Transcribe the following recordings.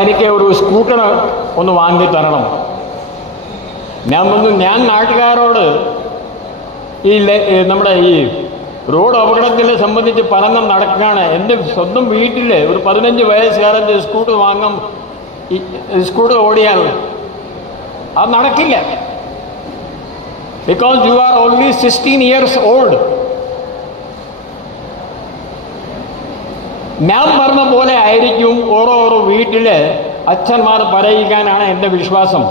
എനിക്ക് ഒരു സ്കൂട്ടർ ഒന്ന് വാങ്ങി തരണം. ഞാൻ നാട്ടുകാരോട് നമ്മുടെ ഈ റോഡ് അപകടത്തിനെ സംബന്ധിച്ച് പഠനം നടക്കുകയാണ്. എൻ്റെ സ്വന്തം വീട്ടിൽ ഒരു 15 വയസ്സുകാരൻ്റെ സ്കൂട്ടർ ഓടിയാൽ അത് നടക്കില്ല. Because you are only 16 years old. ഞാൻ പറഞ്ഞ പോലെ ആയിരിക്കും ഓരോ വീട്ടിലെ അച്ഛന്മാർ പറയിക്കാനാണ് എൻ്റെ വിശ്വാസം.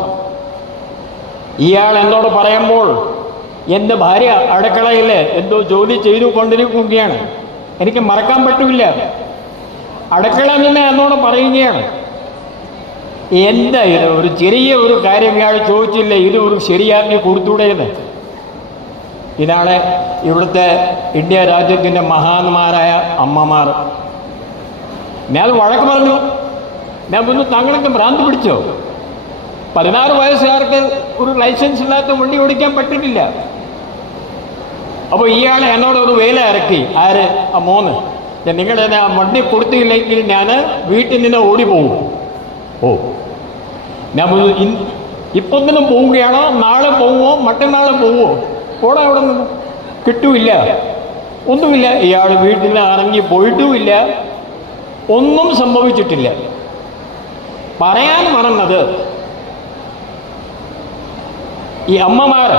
ഇയാൾ എന്നോട് പറയുമ്പോൾ എൻ്റെ ഭാര്യ അടുക്കളയിൽ എന്തോ ജോലി ചെയ്തു കൊണ്ടിരിക്കുകയാണ്. എനിക്ക് മറക്കാൻ പറ്റില്ല. അടുക്കളയിൽ നിന്ന് എന്നോട് പറയുകയാണ്, എന്താ ഇത്, ഒരു ചെറിയ ഒരു കാര്യം ഇയാൾ ചോദിച്ചില്ല, ഇത് ഒരു ശരിയാക്കി കൊടുത്തൂടേന്ന്. ഇതാണ് ഇവിടുത്തെ ഇന്ത്യ രാജ്യത്തിൻ്റെ മഹാന്മാരായ അമ്മമാർ. ഞാൻ വഴക്ക് പറഞ്ഞു. ഞാൻ പറഞ്ഞു, താങ്കൾക്ക് ഭ്രാന്ത് പിടിച്ചോ? 16 വയസ്സുകാർക്ക് ഒരു ലൈസൻസ് ഇല്ലാത്ത വണ്ടി ഓടിക്കാൻ പറ്റുന്നില്ല. അപ്പോൾ ഇയാൾ എന്നോട് ഒരു വേല ഇറക്കി. ആര്? ആ മോന്. നിങ്ങൾ ആ വണ്ടി കൊടുത്തില്ലെങ്കിൽ ഞാൻ വീട്ടിൽ നിന്ന് ഓടിപ്പോകും. ഓ, ഞാൻ പറഞ്ഞു, ഇപ്പം തന്നെ പോവുകയാണോ, നാളെ പോവുമോ, മറ്റന്നാൾ പോവുമോ? ഓടാ അവിടെ നിന്ന് കിട്ടൂല്ല, ഒന്നുമില്ല. ഇയാൾ വീട്ടിൽ നിന്ന് ഇറങ്ങി പോയിട്ടുമില്ല, ഒന്നും സംഭവിച്ചിട്ടില്ല. പറയാൻ മറന്നത്, ഈ അമ്മമാർ,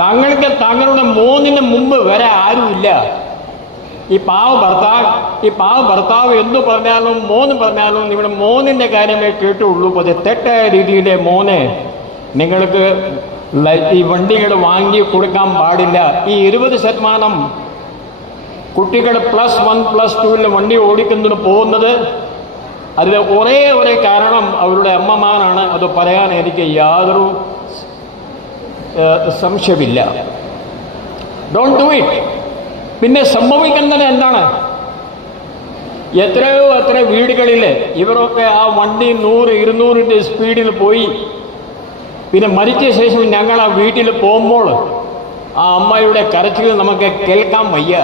താങ്കളുടെ മോനിന് മുമ്പ് വരെ ആരുമില്ല. ഈ പാവ ഭർത്താവ് എന്തു പറഞ്ഞാലും മോന് പറഞ്ഞാലും നിങ്ങളുടെ മോനിൻ്റെ കാര്യമേ കേട്ടുള്ളൂ. പക്ഷേ തെറ്റായ രീതിയിലെ മോനെ നിങ്ങൾക്ക് ഈ വണ്ടികൾ വാങ്ങി കൊടുക്കാൻ പാടില്ല. ഈ 20% കുട്ടികൾ +1 +2 വണ്ടി ഓടിക്കുന്നതിന് പോകുന്നത്, അതിൽ ഒരേ കാരണം അവരുടെ അമ്മമാരാണ്. അത് പറയാൻ എനിക്ക് യാതൊരു സംശയമില്ല. Don't do it. പിന്നെ സംഭവിക്കുന്നത് എന്താണ്? എത്ര വീടുകളിൽ ഇവരൊക്കെ ആ വണ്ടി 100-200 സ്പീഡിൽ പോയി, പിന്നെ മരിച്ച ശേഷം ഞങ്ങൾ ആ വീട്ടിൽ പോകുമ്പോൾ ആ അമ്മയുടെ കരച്ചിൽ നമുക്ക് കേൾക്കാൻ വയ്യ.